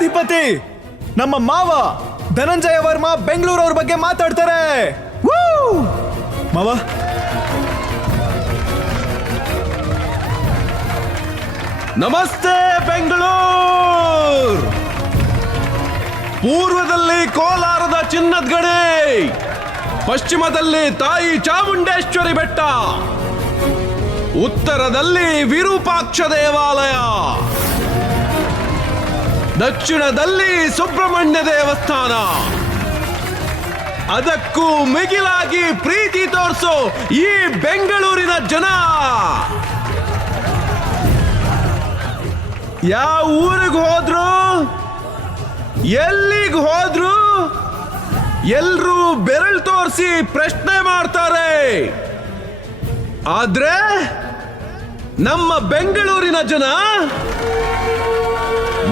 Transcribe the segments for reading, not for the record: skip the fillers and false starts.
ನ್ಯಾಯಾಧಿಪತಿ ನಮ್ಮ ಮಾವ ಧನಂಜಯ ವರ್ಮಾ ಬೆಂಗಳೂರವ್ರ ಬಗ್ಗೆ ಮಾತಾಡ್ತಾರೆ. ಮಾವ, ನಮಸ್ತೆ ಬೆಂಗಳೂರು. ಪೂರ್ವದಲ್ಲಿ ಕೋಲಾರದ ಚಿನ್ನದ ಗಣಿ, ಪಶ್ಚಿಮದಲ್ಲಿ ತಾಯಿ ಚಾಮುಂಡೇಶ್ವರಿ ಬೆಟ್ಟ, ಉತ್ತರದಲ್ಲಿ ವಿರೂಪಾಕ್ಷ ದೇವಾಲಯ, ದಕ್ಷಿಣದಲ್ಲಿ ಸುಬ್ರಹ್ಮಣ್ಯ ದೇವಸ್ಥಾನ. ಅದಕ್ಕೂ ಮಿಗಿಲಾಗಿ ಪ್ರೀತಿ ತೋರಿಸೋ ಈ ಬೆಂಗಳೂರಿನ ಜನ ಯಾವ ಊರಿಗೆ ಹೋದ್ರು, ಎಲ್ಲಿಗೆ ಹೋದ್ರು ಎಲ್ರೂ ಬೆರಳು ತೋರಿಸಿ ಪ್ರಶ್ನೆ ಮಾಡ್ತಾರೆ. ಆದ್ರೆ ನಮ್ಮ ಬೆಂಗಳೂರಿನ ಜನ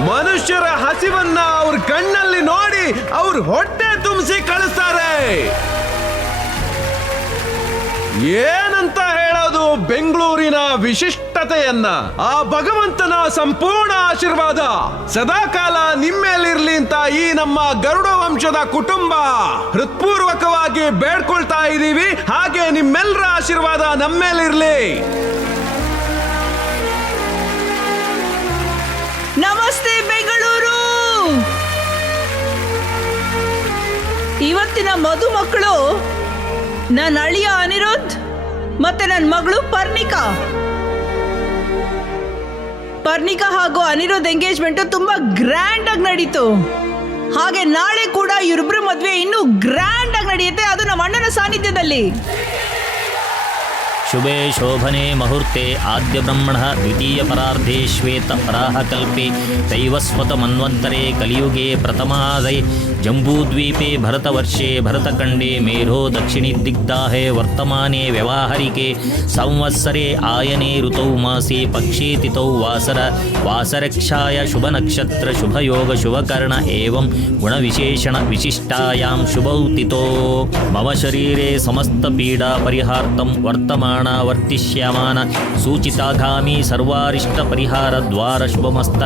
ಮನುಷ್ಯರ ಹಸಿವನ್ನ ಅವ್ರ ಕಣ್ಣಲ್ಲಿ ನೋಡಿ ಅವ್ರ ಹೊಟ್ಟೆ ತುಂಬಿಸಿ ಕಳಿಸ್ತಾರೆ. ಏನಂತ ಹೇಳೋದು ಬೆಂಗಳೂರಿನ ವಿಶಿಷ್ಟತೆಯನ್ನ. ಆ ಭಗವಂತನ ಸಂಪೂರ್ಣ ಆಶೀರ್ವಾದ ಸದಾಕಾಲ ನಿಮ್ಮೇಲಿರ್ಲಿ ಅಂತ ಈ ನಮ್ಮ ಗರುಡ ವಂಶದ ಕುಟುಂಬ ಹೃತ್ಪೂರ್ವಕವಾಗಿ ಬೇಡ್ಕೊಳ್ತಾ ಇದ್ದೀವಿ. ಹಾಗೆ ನಿಮ್ಮೆಲ್ಲರ ಆಶೀರ್ವಾದ ನಮ್ಮೇಲಿರ್ಲಿ. ನಮಸ್ತೆ ಬೆಂಗಳೂರು. ಇವತ್ತಿನ ಮದುಮಕ್ಕಳು ನನ್ನ ಅಳಿಯ ಅನಿರುದ್ಧ್ ಮತ್ತೆ ನನ್ನ ಮಗಳು ಪರ್ಣಿಕಾ ಹಾಗೂ ಅನಿರುದ್ಧ್ ಎಂಗೇಜ್ಮೆಂಟ್ ತುಂಬಾ ಗ್ರ್ಯಾಂಡ್ ಆಗಿ ನಡೀತು. ಹಾಗೆ ನಾಳೆ ಕೂಡ ಇವರಿಬ್ರು ಮದ್ವೆ ಇನ್ನೂ ಗ್ರ್ಯಾಂಡ್ ಆಗಿ ನಡೆಯುತ್ತೆ, ಅದು ನಮ್ಮ ಅಣ್ಣನ ಸಾನ್ನಿಧ್ಯದಲ್ಲಿ. ಶುಭೆ ಶೋಭನೆ ಮುಹೂರ್ತೆ ಆದ್ಯ ಬ್ರಹ್ಮಣ ದ್ವಿತೀಯ ಪರಾರ್ಧೆ ಶ್ವೇತ ಪರಾಹ ಕಲ್ಪೆ ದೈವಸ್ವತ ಮನ್ವಂತರೆ ಕಲಿಯುಗೆ ಪ್ರಥಮಾದೈ ಜಂಬೂದ್ವೀಪೆ ಭರತವರ್ಷೆ ಭರತಖಂಡೇ ಮೇರೋ ದಕ್ಷಿಣಿ ದಿಗ್ದಾಹೆ ವರ್ತಮಾನೆ ವ್ಯವಹಾರಿಕೆ ಸಂವತ್ಸರೆ ಆಯನೆ ಋತೌ ಮಾಸೆ ಪಕ್ಷೇ ತಿಥೌ ವಾಸರಕ್ಷಾಯ ಶುಭ ನಕ್ಷತ್ರ ಶುಭಯೋಗ ಶುಭಕರ್ಣ ಏವಂ ಗುಣವಿಶೇಷಣ ವಿಶಿಷ್ಟಾಯಾಂ ಶುಭೌ ತಿಥೋ ಮಮ ಶರೀರೆ ಸಮಸ್ತ ಪೀಡಾ ಪರಿಹಾರ್ತಂ ವರ್ತಮಾನ ವರ್ತಿಷ್ಯಮಾನ ಸೂಚಿತಾಗಾಮಿ ಸರ್ವಾರಿಷ್ಟ ಪರಿಹಾರ ದ್ವಾರ ಶುಭಮಸ್ತ.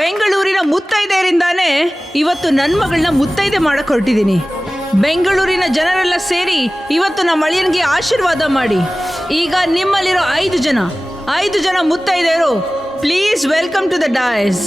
ಬೆಂಗಳೂರಿನ ಮುತ್ತೈದೆಯರಿಂದಾನೇ ಇವತ್ತು ನನ್ನ ಮಗಳನ್ನ ಮುತ್ತೈದೆ ಮಾಡಕ್ ಹೊರಟಿದ್ದೀನಿ. ಬೆಂಗಳೂರಿನ ಜನರೆಲ್ಲ ಸೇರಿ ಇವತ್ತು ನಮ್ಮ ಅಳಿಯನಿಗೆ ಆಶೀರ್ವಾದ ಮಾಡಿ. ಈಗ ನಿಮ್ಮಲ್ಲಿರೋ 5 ಜನ ಮುತ್ತೈದೆಯರು, please welcome to the dais.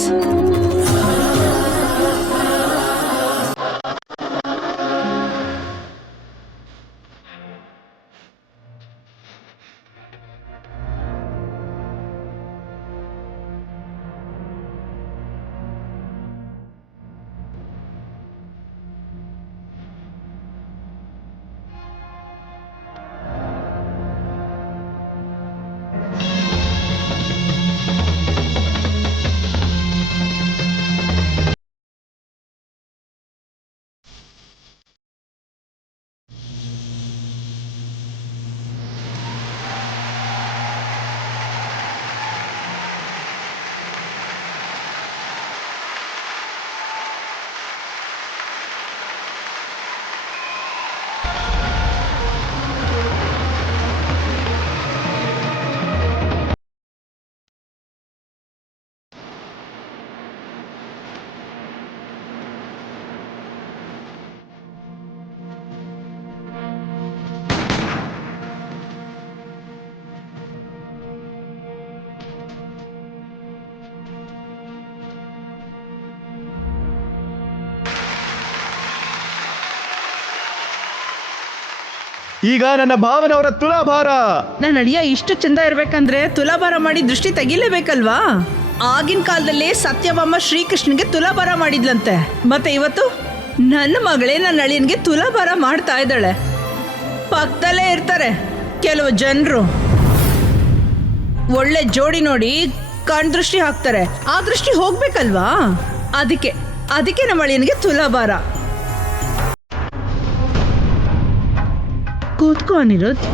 ಈಗ ನನ್ನ ಭಾವನವರ ತುಲಾಭಾರ. ನನ್ನ ಅಳಿಯ ಇಷ್ಟು ಚಂದ ಇರ್ಬೇಕಂದ್ರೆ ತುಲಾಭಾರ ಮಾಡಿ ದೃಷ್ಟಿ ತೆಗಿಲೇಬೇಕಲ್ವಾ? ಆಗಿನ ಕಾಲದಲ್ಲಿ ಸತ್ಯಭಾಮ ಶ್ರೀಕೃಷ್ಣನ್ಗೆ ತುಲಾಭಾರ ಮಾಡಿದ್ಲಂತೆ. ಮತ್ತೆ ಇವತ್ತು ನನ್ನ ಮಗಳೇ ನನ್ನ ಅಳಿಯನ್ಗೆ ತುಲಾಭಾರ ಮಾಡ್ತಾ ಇದ್ದಾಳೆ. ಪಕ್ಕದಲ್ಲೇ ಇರ್ತಾರೆ ಕೆಲವು ಜನರು, ಒಳ್ಳೆ ಜೋಡಿ ನೋಡಿ ಕಣ್ ದೃಷ್ಟಿ ಹಾಕ್ತಾರೆ. ಆ ದೃಷ್ಟಿ ಹೋಗ್ಬೇಕಲ್ವಾ, ಅದಕ್ಕೆ ನಮ್ಮ ಅಳಿಯನ್ಗೆ ತುಲಾಭಾರ. ಕೂತ್ಕೋ ಅನಿರುದ್ಧ್.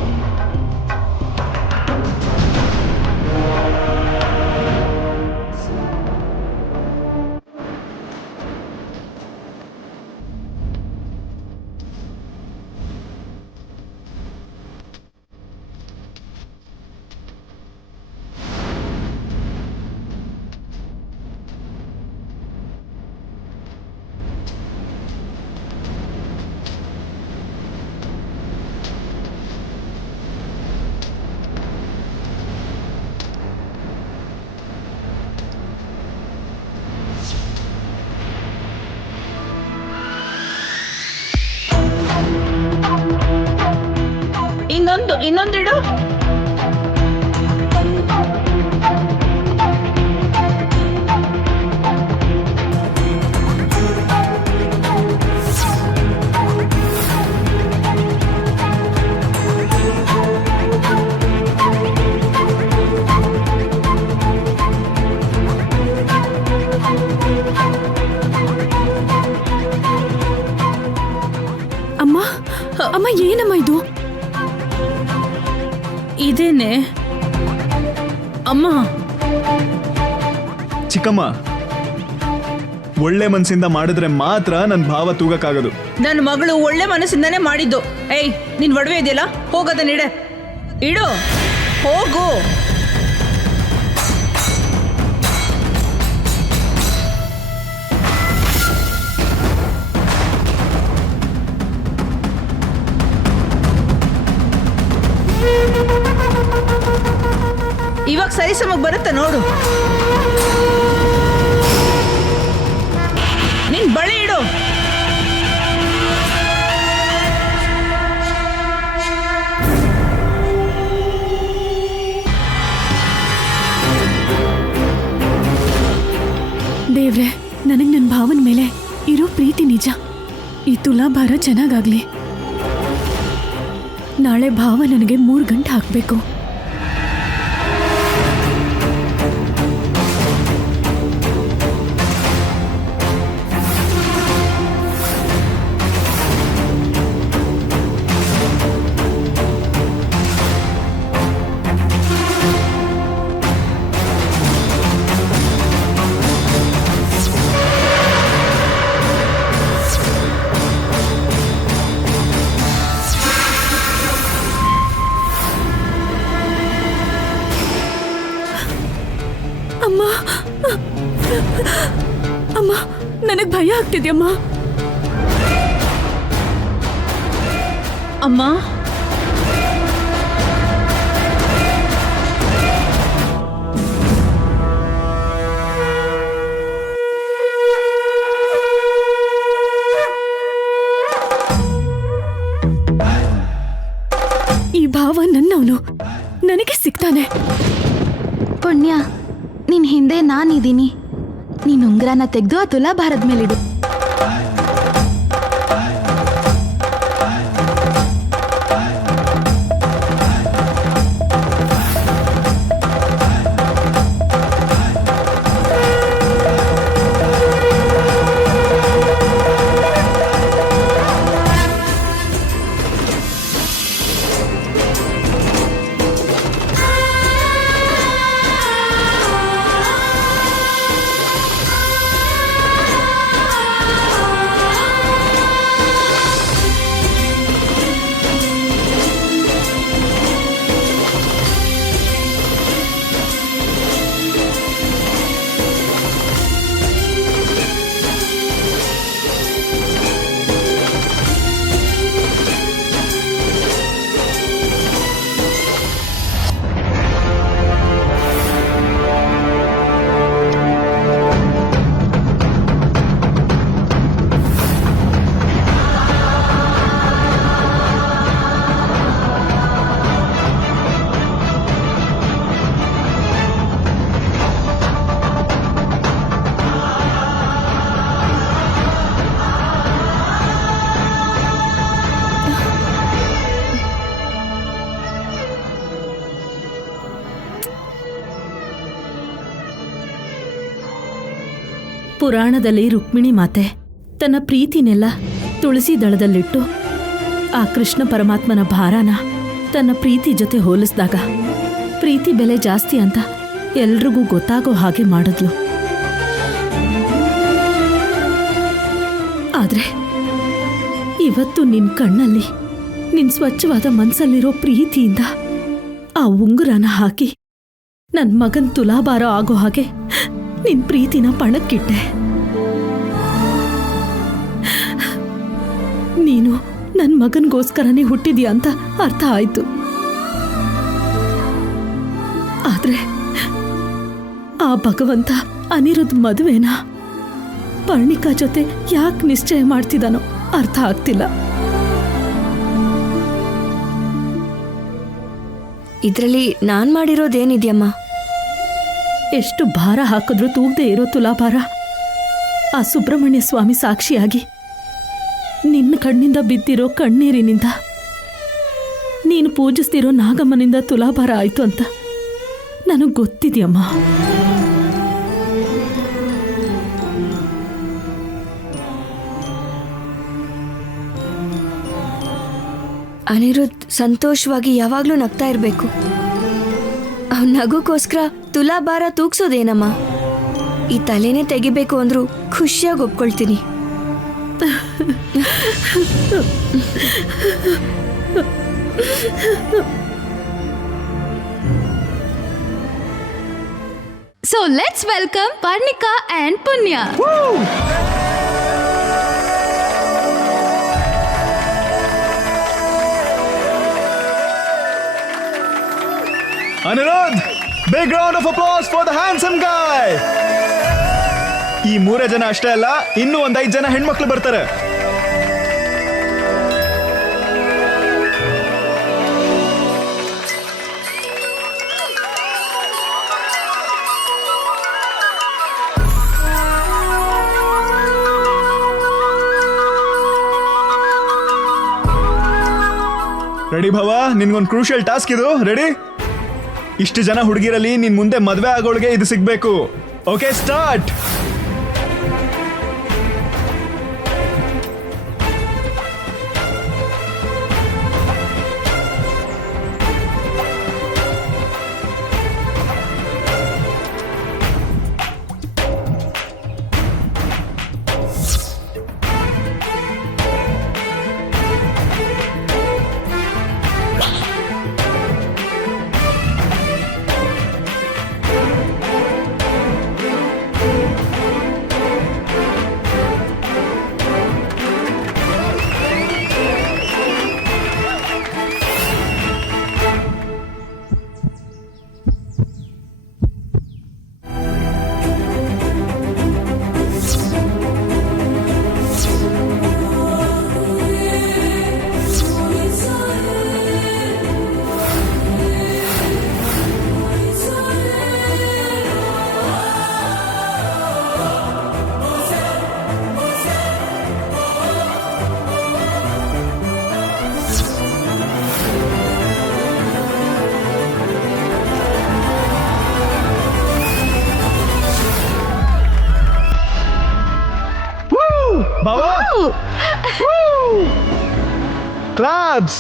ಇನ್ನೊಂದಿಡು. ಅಮ್ಮ ಏನಮ್ಮ ಇದು? ಇದೇನೆ ಅಮ್ಮ. ಚಿಕ್ಕಮ್ಮ, ಒಳ್ಳೆ ಮನಸ್ಸಿಂದ ಮಾಡಿದ್ರೆ ಮಾತ್ರ ನನ್ನ ಭಾವ ತೂಗಕ್ಕಾಗದು. ನನ್ನ ಮಗಳು ಒಳ್ಳೆ ಮನಸ್ಸಿಂದಾನೇ ಮಾಡಿದ್ದು. ಏಯ್, ನಿನ್ ಒಡವೆ ಇದೆಯಲ್ಲ, ಹೋಗೋದನ್ನ ಇಡು, ಹೋಗು. ಇವಾಗ ಸರಿ ಸಮಕ್ಕೆ ಬರುತ್ತೆ ನೋಡು. ನಿನ್ ಬಳಿ ಇಡು. ದೇವ್ರೆ, ನನಗೆ ನನ್ನ ಭಾವನ ಮೇಲೆ ಇರೋ ಪ್ರೀತಿ ನಿಜ. ಈ ತುಲಾಭಾರ ಚೆನ್ನಾಗಾಗ್ಲಿ. ನಾಳೆ ಭಾವ ನನಗೆ 3 ಗಂಟೆ ಹಾಕಬೇಕು. ಅಮ್ಮ, ಅಮ್ಮ, ನನಗೆ ಭಯ ಆಗ್ತಿದ್ಯಮ್ಮ. ಅಮ್ಮ, ಈ ಭಾವ ನನ್ನವನು, ನನಗೆ ಸಿಗ್ತಾನೆ. ಪುಣ್ಯ, ನಿನ್ ಹಿಂದೆ ನಾನಿದ್ದೀನಿ. ನೀನ್ ಉಂಗ್ರನ ತೆಗೆದು ಆ ತುಲಾಭಾರದ ಮೇಲಿಡು. ಪುರಾಣದಲ್ಲಿ ರುಕ್ಮಿಣಿ ಮಾತೆ ತನ್ನ ಪ್ರೀತಿನೆಲ್ಲ ತುಳಸಿ ದಳದಲ್ಲಿಟ್ಟು ಆ ಕೃಷ್ಣ ಪರಮಾತ್ಮನ ಭಾರನ ತನ್ನ ಪ್ರೀತಿ ಜೊತೆ ಹೋಲಿಸಿದಾಗ ಪ್ರೀತಿ ಬೆಲೆ ಜಾಸ್ತಿ ಅಂತ ಎಲ್ರಿಗೂ ಗೊತ್ತಾಗೋ ಹಾಗೆ ಮಾಡಿದ್ಲು. ಆದ್ರೆ ಇವತ್ತು ನಿನ್ ಕಣ್ಣಲ್ಲಿ ನಿನ್ ಸ್ವಚ್ಛವಾದ ಮನ್ಸಲ್ಲಿರೋ ಪ್ರೀತಿಯಿಂದ ಆ ಉಂಗುರನ ಹಾಕಿ ನನ್ ಮಗನ್ ತುಲಾಭಾರ ಆಗೋ ಹಾಗೆ ನಿನ್ ಪ್ರೀತಿನ ಪಣಕ್ಕಿಟ್ಟೆ. ನೀನು ನನ್ ಮಗನ್ಗೋಸ್ಕರನೇ ಹುಟ್ಟಿದ್ಯಾ ಅಂತ ಅರ್ಥ ಆಯ್ತು. ಆದ್ರೆ ಆ ಭಗವಂತ ಅನಿರುದ್ಧ್ ಮದುವೆನ ಪರ್ಣಿಕಾ ಜೊತೆ ಯಾಕೆ ನಿಶ್ಚಯ ಮಾಡ್ತಿದ್ದಾನೋ ಅರ್ಥ ಆಗ್ತಿಲ್ಲ. ಇದ್ರಲ್ಲಿ ನಾನ್ ಮಾಡಿರೋದೇನಿದ್ಯಮ್ಮ? ಎಷ್ಟು ಭಾರ ಹಾಕಿದ್ರೂ ತೂಗದೆ ಇರೋ ತುಲಾಭಾರ ಆ ಸುಬ್ರಹ್ಮಣ್ಯ ಸ್ವಾಮಿ ಸಾಕ್ಷಿಯಾಗಿ ನಿನ್ನ ಕಣ್ಣಿಂದ ಬಿದ್ದಿರೋ ಕಣ್ಣೀರಿನಿಂದ ನೀನು ಪೂಜಿಸ್ತಿರೋ ನಾಗಮ್ಮನಿಂದ ತುಲಾಭಾರ ಆಯ್ತು ಅಂತ ನನಗೆ ಗೊತ್ತಿದೆಯಮ್ಮ. ಅನಿರುದ್ಧ್ ಸಂತೋಷವಾಗಿ ಯಾವಾಗ್ಲೂ ನಗ್ತಾ ಇರ್ಬೇಕು. ಅವ್ನ ನಗುಗೋಸ್ಕರ ತುಲಾಭಾರ ತೂಗ್ಸೋದೇನಮ್ಮ? ಈ ತಲೆನೇ ತೆಗಿಬೇಕು ಅಂದ್ರೂ ಖುಷಿಯಾಗಿ ಒಪ್ಕೊಳ್ತೀನಿ. So let's welcome Parnika and Punya. Aniruddh, big round of applause for the handsome guy. ಈ 3 ಜನ ಅಷ್ಟೇ ಅಲ್ಲ, ಇನ್ನೂ 5 ಜನ ಹೆಣ್ಮಕ್ಳು ಬರ್ತಾರೆ. ರೆಡಿ ಭವ, ನಿನ್ಗೊಂದು ಕ್ರೂಷಿಯಲ್ ಟಾಸ್ಕ್ ಇದು. ರೆಡಿ? ಇಷ್ಟು ಜನ ಹುಡುಗಿರಲ್ಲಿ ನಿನ್ ಮುಂದೆ ಮದ್ವೆ ಆಗೋಳಿಗೆ ಇದು ಸಿಗ್ಬೇಕು. Okay, start. Baba! Woo! Claps!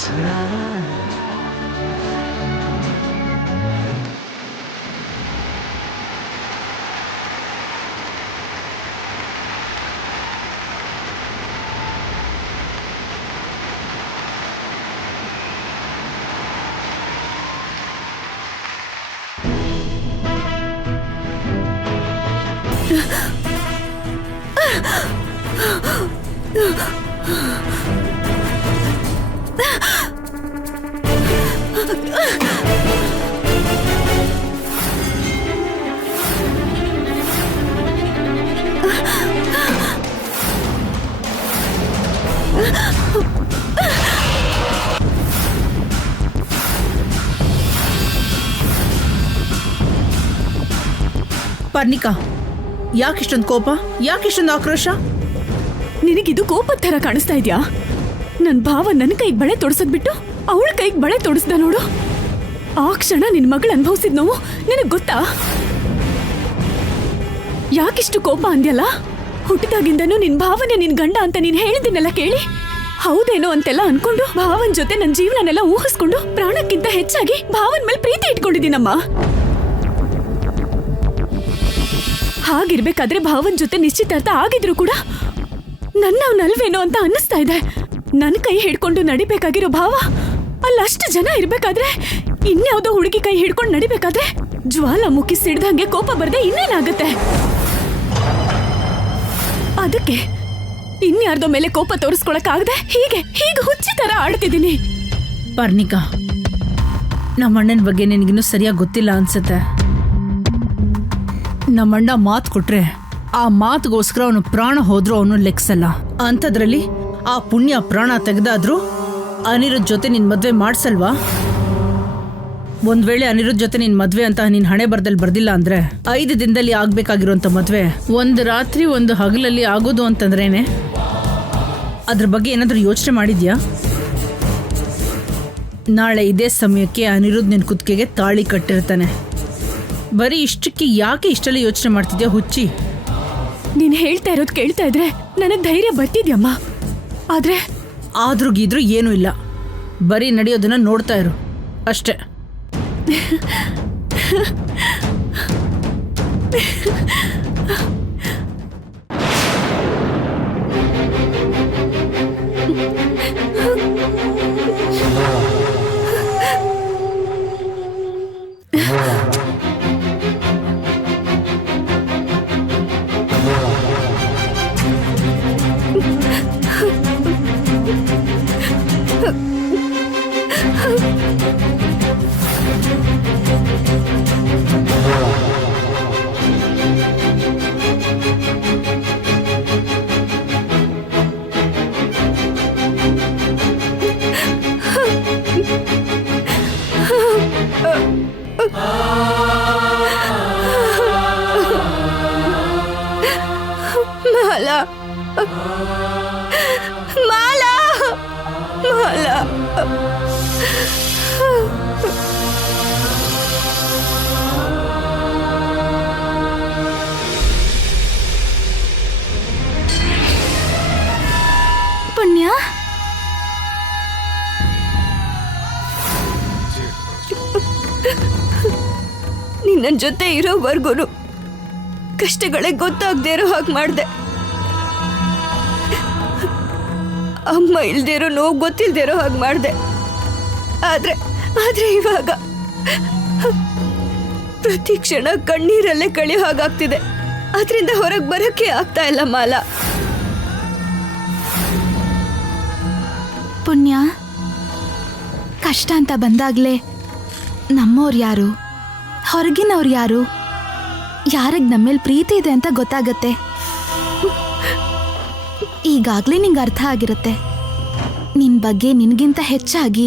Parnika, ಯಾಕಿಷ್ಟೊಂದು ಕೋಪ, ಯಾಕಿಷ್ಟೊಂದು ಆಕ್ರೋಶ? ನಿನಗಿದು ಕೋಪದ ಥರ ಕಾಣಿಸ್ತಾ ಇದ್ಯಾ? ನನ್ನ ಭಾವ ನನ್ನ ಕೈಗೆ ಬಳೆ ತೊಡಸದ್ಬಿಟ್ಟು ಅವಳ ಕೈಗೆ ಬಳೆ ತೊಡಸ್ದ ನೋಡು. ಆ ಕ್ಷಣ ನಿನ್ ಮಗಳು ಅನುಭವಿಸಿದ ನೋವು ನಿನಗ್ ಗೊತ್ತಾ? ಯಾಕಿಷ್ಟು ಕೋಪ ಅಂದ್ಯಲ್ಲ? ಹುಟ್ಟಿದಾಗಿಂದನೂ ನಿನ್ ಭಾವನೆ ನಿನ್ ಗಂಡ ಅಂತ ನೀನ್ ಹೇಳಿದ್ದೀನಲ್ಲ ಕೇಳಿ ಹೌದೇನೋ ಅಂತೆಲ್ಲ ಅನ್ಕೊಂಡು ಭಾವನ್ ಜೊತೆ ನನ್ ಜೀವನನೆಲ್ಲ ಊಹಿಸ್ಕೊಂಡು ಪ್ರಾಣಕ್ಕಿಂತ ಹೆಚ್ಚಾಗಿ ಭಾವನ್ ಮೇಲೆ ಪ್ರೀತಿ ಇಟ್ಕೊಂಡಿದ್ದೀನಮ್ಮ. ಹಾಗಿರ್ಬೇಕಾದ್ರೆ ಭಾವನ್ ಜೊತೆ ನಿಶ್ಚಿತಾರ್ಥ ಆಗಿದ್ರು ಕೂಡ ನನ್ನವನಲ್ವೇನೋ ಅಂತ ಅನ್ನಿಸ್ತಾ ಇದೆ. ನನ್ ಕೈ ಹಿಡ್ಕೊಂಡು ನಡಿಬೇಕಾಗಿರೋ ಭಾವ ಅಲ್ಲಷ್ಟು ಜನ ಇರ್ಬೇಕಾದ್ರೆ ಇನ್ಯಾವುದೋ ಹುಡುಗಿ ಕೈ ಹಿಡ್ಕೊಂಡು ನಡಿಬೇಕಾದ್ರೆ ಜ್ವಾಲಾಮುಖಿ ಸಿಡ್ದಂಗೆ ಕೋಪ ಬರ್ದೆ ಇನ್ನೇನಾಗತ್ತೆ? ಅದಕ್ಕೆ ಇನ್ಯಾರ್ದೋ ಮೇಲೆ ಕೋಪ ತೋರಿಸ್ಕೊಳಕ್ಕಾಗದೆ ಹೀಗೆ ಹುಚ್ಚಿ ತರ ಆಡ್ತಿದ್ದೀನಿ. ಪರ್ಣಿಕಾ, ನಮ್ಮಣ್ಣನ ಬಗ್ಗೆ ನಿನಗಿನ್ನೂ ಸರಿಯಾಗಿ ಗೊತ್ತಿಲ್ಲ ಅನ್ಸುತ್ತೆ. ನಮ್ಮಣ್ಣ ಮಾತು ಕೊಟ್ರೆ ಆ ಮಾತುಗೋಸ್ಕರ ಅವನು ಪ್ರಾಣ ಹೋದ್ರೂ ಅವನು ಲೆಕ್ಸಲ್ಲ. ಅಂಥದ್ರಲ್ಲಿ ಆ ಪುಣ್ಯ ಪ್ರಾಣ ತೆಗೆದಾದ್ರೂ ಅನಿರುದ್ಧ ಜೊತೆ ನಿನ್ ಮದ್ವೆ ಮಾಡ್ಸಲ್ವಾ? ಒಂದ್ ವೇಳೆ ಅನಿರುದ್ಧ ಜೊತೆ ನಿನ್ ಮದ್ವೆ ಅಂತ ನಿನ್ ಹಣೆ ಬರ್ದಲ್ಲಿ ಬರ್ದಿಲ್ಲ ಅಂದ್ರೆ 5 ದಿನದಲ್ಲಿ ಆಗ್ಬೇಕಾಗಿರುವಂತ ಮದ್ವೆ ಒಂದು ರಾತ್ರಿ ಒಂದು ಹಗಲಲ್ಲಿ ಆಗೋದು ಅಂತಂದ್ರೇನೆ. ಅದ್ರ ಬಗ್ಗೆ ಏನಾದ್ರೂ ಯೋಚನೆ ಮಾಡಿದ್ಯಾ? ನಾಳೆ ಇದೇ ಸಮಯಕ್ಕೆ ಅನಿರುದ್ಧ ನಿನ್ ಕುತ್ತಿಗೆಗೆ ತಾಳಿ ಕಟ್ಟಿರ್ತಾನೆ. ಬರೀ ಇಷ್ಟಕ್ಕೆ ಯಾಕೆ ಇಷ್ಟೆಲ್ಲ ಯೋಚನೆ ಮಾಡ್ತಿದ್ಯಾ ಹುಚ್ಚಿ? ನೀನ್ ಹೇಳ್ತಾ ಇರೋದು ಕೇಳ್ತಾ ಇದ್ರೆ ನನಗ್ ಧೈರ್ಯ ಬರ್ತಿದ್ಯಮ್ಮ. ಆದ್ರೂ ಗೀದ್ರು ಏನೂ ಇಲ್ಲ, ಬರೀ ನಡೆಯೋದನ್ನ ನೋಡ್ತಾ ಇರು ಅಷ್ಟೇ. ಮಾಲಾ ಮಾಲಾ ಮಾಲಾ ಪುಣ್ಯ, ನಿನ್ನ ಜೊತೆ ಇರೋವರೆಗೂ ಕಷ್ಟಗಳೇ ಗೊತ್ತಾಗದೇ ಇರೋ ಹಾಗೆ ಮಾಡಿದೆ. ಅಮ್ಮ ಇಲ್ದೇ ಇರೋ ನೋವು ಗೊತ್ತಿಲ್ದೇ ಇರೋ ಹಾಗೆ ಮಾಡಿದೆ. ಆದ್ರೆ ಇವಾಗ ಪ್ರತಿ ಕ್ಷಣ ಕಣ್ಣೀರಲ್ಲೇ ಕಳೆಯೋ ಹಾಗಾಗ್ತಿದೆ. ಅದರಿಂದ ಹೊರಗೆ ಬರೋಕ್ಕೆ ಆಗ್ತಾ ಇಲ್ಲ ಮಾಲಾ. ಪುಣ್ಯ, ಕಷ್ಟ ಅಂತ ಬಂದಾಗ್ಲೇ ನಮ್ಮವ್ರು ಯಾರು, ಹೊರಗಿನವ್ರು ಯಾರು, ಯಾರಿಗೆ ನಮ್ಮೇಲೆ ಪ್ರೀತಿ ಇದೆ ಅಂತ ಗೊತ್ತಾಗತ್ತೆ. ಈಗಾಗ್ಲೇ ನಿಂಗೆ ಅರ್ಥ ಆಗಿರುತ್ತೆ. ನಿನ್ ಬಗ್ಗೆ ನಿನ್ಗಿಂತ ಹೆಚ್ಚಾಗಿ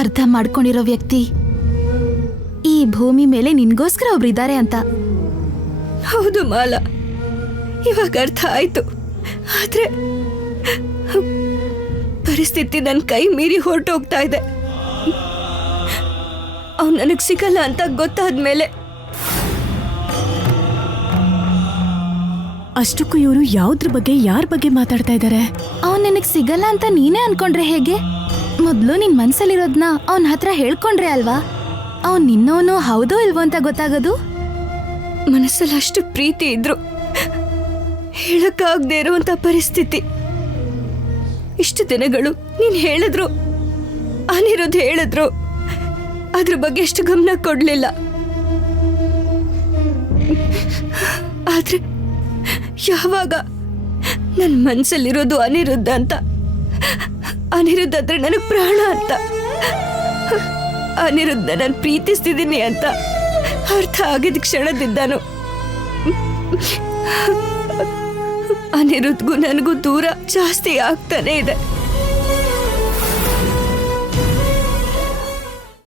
ಅರ್ಥ ಮಾಡ್ಕೊಂಡಿರೋ ವ್ಯಕ್ತಿ ಈ ಭೂಮಿ ಮೇಲೆ ನಿನ್ಗೋಸ್ಕರ ಒಬ್ರಿದ್ದಾರೆ ಅಂತ. ಹೌದು ಮಾಲಾ, ಇವಾಗ ಅರ್ಥ ಆಯ್ತು. ಆದ್ರೆ ಪರಿಸ್ಥಿತಿ ನನ್ನ ಕೈ ಮೀರಿ ಹೊರಟೋಗ್ತಾ ಇದೆ. ಅವ್ನು ನನಗೆ ಸಿಗಲ್ಲ ಅಂತ ಗೊತ್ತಾದ್ಮೇಲೆ ಅಷ್ಟಕ್ಕೂ ಇವರು ಯಾವ್ದ್ರ ಬಗ್ಗೆ ಯಾರ ಬಗ್ಗೆ ಮಾತಾಡ್ತಾ ಇದ್ದಾರೆ? ಅವನ್ ನಿನಗ್ ಸಿಗಲ್ಲ ಅಂತ ನೀನೇ ಅನ್ಕೊಂಡ್ರೆ ಹೇಗೆ? ಮೊದ್ಲು ನಿನ್ ಮನ್ಸಲ್ಲಿರೋದ್ನ ಅವನ ಹತ್ರ ಹೇಳ್ಕೊಂಡ್ರೆ ಅಲ್ವಾ ಅವ್ನ್ ನಿನ್ನವನು ಹೌದೋ ಇಲ್ವೋ ಅಂತ ಗೊತ್ತಾಗೋದು. ಮನಸ್ಸಲ್ಲಿ ಅಷ್ಟು ಪ್ರೀತಿ ಇದ್ರು ಹೇಳಕ್ಕಾಗದೆ ಇರುವಂತ ಪರಿಸ್ಥಿತಿ. ಇಷ್ಟು ದಿನಗಳು ನೀನ್ ಹೇಳಿದ್ರು, ಅನಿರುದ್ಧ ಹೇಳಿದ್ರು, ಅದ್ರ ಬಗ್ಗೆ ಎಷ್ಟು ಗಮನ ಕೊಡ್ಲಿಲ್ಲ. ಆದ್ರೆ ಯಾವಾಗ ನನ್ನ ಮನ್ಸಲ್ಲಿರೋದು ಅನಿರುದ್ಧ ಅಂತ, ಅನಿರುದ್ಧ ಅಂದ್ರೆ ನನಗೆ ಪ್ರಾಣ ಅಂತ, ಅನಿರುದ್ಧ ನಾನು ಪ್ರೀತಿಸ್ತಿದ್ದೀನಿ ಅಂತ ಅರ್ಥ ಆಗಿದ ಕ್ಷಣದಿಂದಾನು ಅನಿರುದ್ಧಗೂ ನನಗೂ ದೂರ ಜಾಸ್ತಿ ಆಗ್ತಾನೆ ಇದೆ.